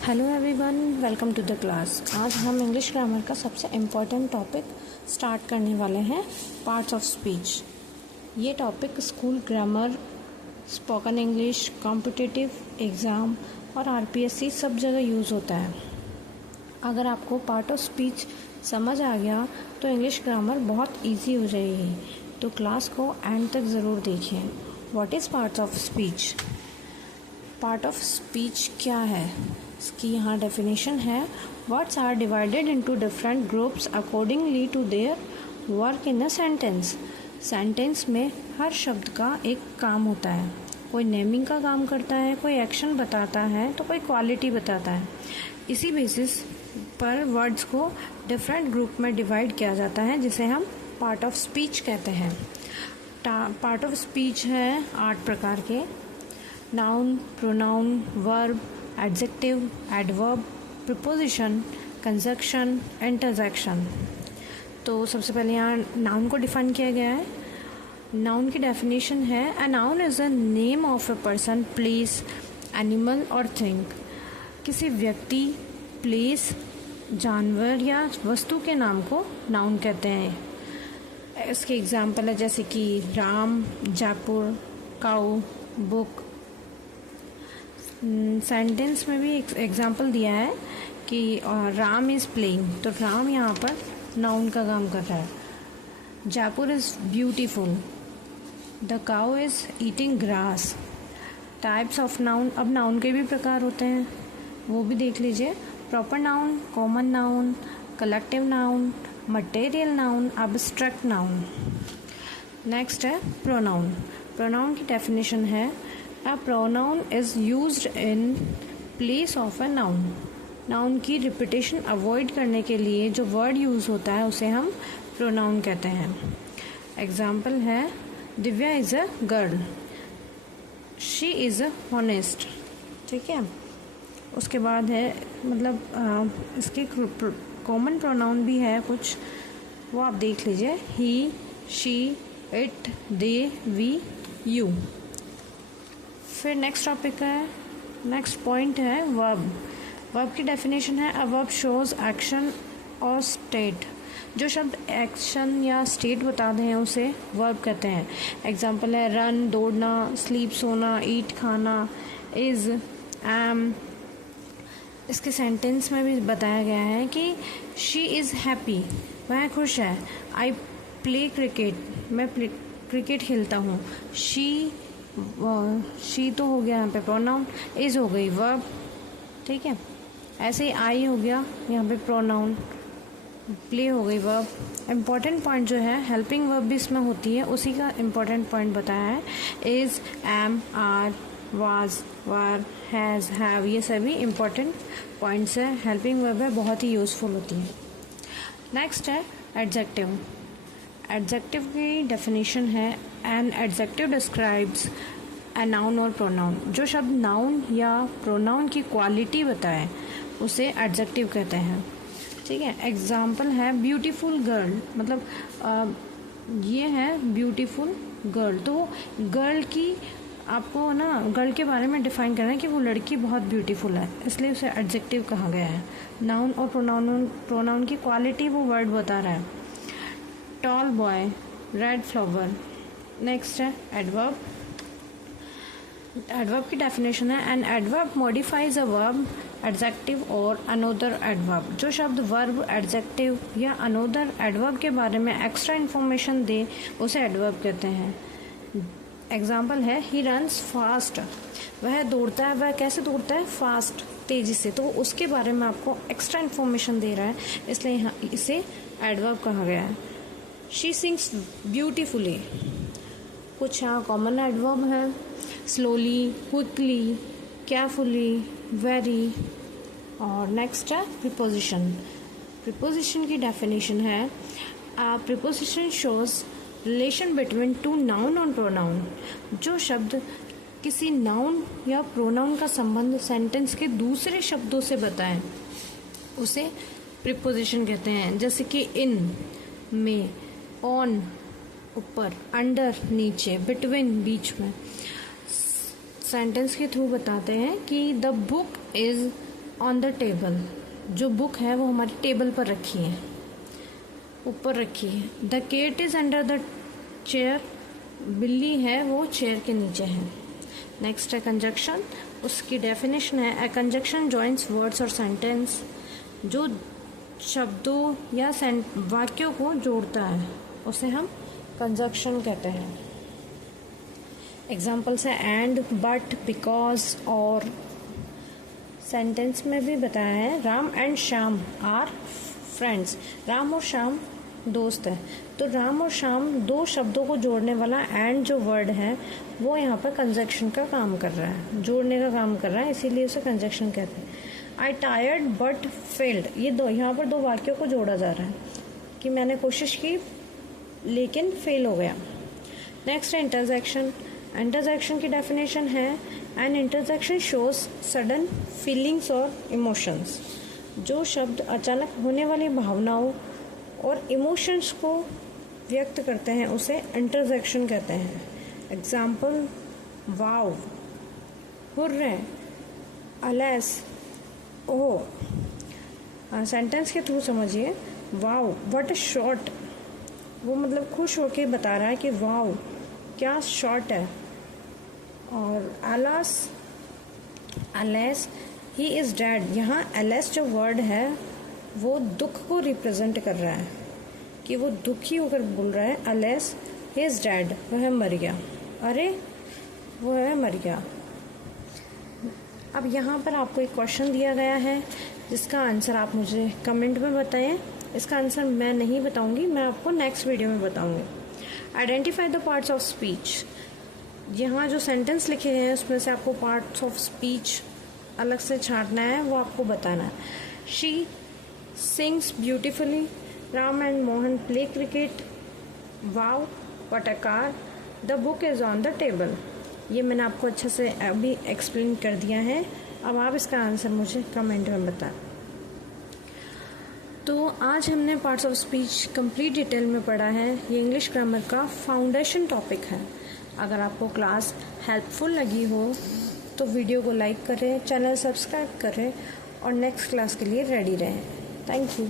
Hello everyone, welcome to the class. आज हम English grammar का सबसे इम्पॉर्टेंट टॉपिक स्टार्ट करने वाले हैं, पार्ट्स ऑफ स्पीच। ये topic school grammar, spoken English, competitive exam और आरपीएससी सब जगह यूज़ होता है। अगर आपको पार्ट ऑफ स्पीच समझ आ गया तो इंग्लिश ग्रामर बहुत इजी हो जाएगी। तो क्लास को एंड तक ज़रूर देखिए। What is parts of speech? Part of speech क्या है, इसकी यहाँ डेफिनेशन है। Words are divided into different groups accordingly to their work in a sentence. Sentence में हर शब्द का एक काम होता है। कोई नेमिंग का काम करता है, कोई एक्शन बताता है, तो कोई क्वालिटी बताता है। इसी बेसिस पर वर्ड्स को डिफरेंट ग्रुप में डिवाइड किया जाता है, जिसे हम पार्ट ऑफ स्पीच कहते हैं। पार्ट ऑफ स्पीच है 8 प्रकार के: noun, pronoun, verb, adjective, adverb, preposition, conjunction, interjection. तो सबसे पहले यहाँ नाउन को डिफाइन किया गया है। नाउन की डेफिनेशन है, a noun is a name of a person, place, animal और थिंग। किसी व्यक्ति, प्लेस, जानवर या वस्तु के नाम को नाउन कहते हैं। इसके एग्जाम्पल है जैसे कि राम, जयपुर, काऊ, बुक। सेंटेंस में भी एक एग्जाम्पल दिया है कि राम इज़ प्लेइंग, तो राम यहाँ पर नाउन का काम कर रहा है। Jaipur is beautiful, the cow is eating grass. Types of noun, अब नाउन के भी प्रकार होते हैं, वो भी देख लीजिए। Proper noun, common noun, collective noun, material noun, abstract noun. Next है प्रोनाउन। प्रोनाउन की डेफिनेशन है, A pronoun is used in place of a noun. Noun की रिपीटेशन अवॉइड करने के लिए जो वर्ड यूज़ होता है उसे हम प्रोनाउन कहते हैं। एग्जाम्पल है, Divya is a girl, she is a honest. ठीक है, उसके बाद है इसके कॉमन प्रोनाउन भी है कुछ, वो आप देख लीजिए। He, she, it, they, we, you. फिर नेक्स्ट टॉपिक है, नेक्स्ट पॉइंट है वर्ब। वर्ब की डेफिनेशन है, अ वर्ब शोज एक्शन और स्टेट। जो शब्द एक्शन या स्टेट बताते हैं उसे वर्ब कहते हैं। एग्जाम्पल है, रन दौड़ना, स्लीप सोना, ईट खाना, इज़, एम। इसके सेंटेंस में भी बताया गया है कि शी इज़ हैप्पी, वह खुश है। आई प्ले क्रिकेट, मैं क्रिकेट खेलता हूँ। शी तो हो गया यहाँ पे प्रोनाउन, इज़ हो गई वर्ब। ठीक है, ऐसे ही आई हो गया यहाँ पे प्रोनाउन, प्ले हो गई वर्ब। इम्पॉर्टेंट पॉइंट जो है, हेल्पिंग वर्ब भी इसमें होती है, उसी का इम्पॉर्टेंट पॉइंट बताया है। Is, am, are, was, were, has, have, ये सभी इम्पॉर्टेंट पॉइंट्स है। हेल्पिंग वर्ब है, बहुत ही यूज़फुल होती है। नेक्स्ट है एडजेक्टिव। एडजेक्टिव की डेफिनेशन है, an adjective describes a noun और प्रोनाउन। जो शब्द नाउन या प्रोनाउन की क्वालिटी बताए उसे एडजेक्टिव कहते हैं। ठीक है, एग्जाम्पल है, ब्यूटीफुल गर्ल, ये है ब्यूटीफुल गर्ल, तो गर्ल की आपको ना गर्ल के बारे में डिफाइन करना है कि वो लड़की बहुत ब्यूटीफुल है, इसलिए उसे एडजेक्टिव कहा गया है। नाउन और प्रोनाउन की क्वालिटी वो वर्ड बता रहा है। Tall boy, red flower. Next है एडवर्ब। एडवर्ब की डेफिनेशन है, an adverb modifies a verb, adjective और अनोदर एडवर्ब। जो शब्द वर्ब, एडजेक्टिव या अनोदर एडवर्ब के बारे में एक्स्ट्रा इन्फॉर्मेशन दे उसे एडवर्ब कहते हैं। एग्जाम्पल है, ही रन्स फास्ट, वह दौड़ता है। वह कैसे दौड़ता है? फास्ट, तेज़ी से, तो उसके बारे में आपको एक्स्ट्रा इन्फॉर्मेशन दे रहा है, इसलिए इसे एडवर्ब कहा गया है। She sings beautifully. कुछ यहाँ कॉमन एडवर्ब है, स्लोली, क्विकली, केयरफुली, वेरी। और नेक्स्ट है प्रीपोजिशन। प्रीपोजिशन की डेफिनेशन है, preposition shows relation between two noun और प्रोनाउन। जो शब्द किसी नाउन या प्रोनाउन का संबंध सेंटेंस के दूसरे शब्दों से बताएं उसे प्रीपोजिशन कहते हैं। जैसे कि इन, में, ऑन, ऊपर, अंडर, नीचे, बिटवीन, बीच में। सेंटेंस के थ्रू बताते हैं कि the book is on the table, जो बुक है वो हमारी टेबल पर रखी है, ऊपर रखी है। The cat is under the chair, बिल्ली है वो चेयर के नीचे है। नेक्स्ट है कंजक्शन, उसकी डेफिनेशन है ए कंजक्शन जॉइंस वर्ड्स और सेंटेंस, जो शब्दों या वाक्यों को जोड़ता है उसे हम कंजक्शन कहते हैं। एग्जाम्पल्स है एंड, बट, बिकॉज और। सेंटेंस में भी बताया है Ram and Shyam are friends, Ram और श्याम दोस्त है। तो राम और श्याम दो शब्दों को जोड़ने वाला एंड जो वर्ड है वो यहाँ पर कंजक्शन का काम कर रहा है, जोड़ने का काम कर रहा है, इसीलिए उसे कंजक्शन कहते हैं। आई टायर्ड बट फेल्ड, ये दो यहाँ पर दो वाक्यों को जोड़ा जा रहा है कि मैंने कोशिश की लेकिन फेल हो गया। नेक्स्ट है इंटरजेक्शन। इंटरजेक्शन की डेफिनेशन है an interjection shows sudden feelings और इमोशंस, जो शब्द अचानक होने वाली भावनाओं और इमोशंस को व्यक्त करते हैं उसे इंटरजेक्शन कहते हैं। एग्जाम्पल वाव, हुर्रे, अलेस, ओह। सेंटेंस के थ्रू समझिए। वाव, व्हाट अ शॉट, वो मतलब खुश होके बता रहा है कि वाव क्या शॉट है। और अलेस ही इज़ डेड, यहाँ अलेस जो वर्ड है वो दुख को रिप्रेजेंट कर रहा है कि वो दुखी होकर बोल रहा है अलेस ही इज़ डेड, वह मर गया, अरे वह मर गया। अब यहाँ पर आपको एक क्वेश्चन दिया गया है जिसका आंसर आप मुझे कमेंट में बताएं। इसका आंसर मैं नहीं बताऊंगी, मैं आपको नेक्स्ट वीडियो में बताऊंगी। Identify the parts of speech, यहाँ जो सेंटेंस लिखे हैं उसमें से आपको पार्ट्स ऑफ स्पीच अलग से छांटना है, वो आपको बताना है। She sings beautifully, Ram and Mohan play cricket, wow what a car, the book is on the table. ये मैंने आपको अच्छे से अभी एक्सप्लेन कर दिया है। अब आप इसका आंसर मुझे कमेंट में बताएं। तो आज हमने parts of speech complete detail में पढ़ा है। ये इंग्लिश ग्रामर का फाउंडेशन टॉपिक है। अगर आपको क्लास हेल्पफुल लगी हो तो वीडियो को लाइक करें, चैनल सब्सक्राइब करें और नेक्स्ट क्लास के लिए रेडी रहें। Thank you.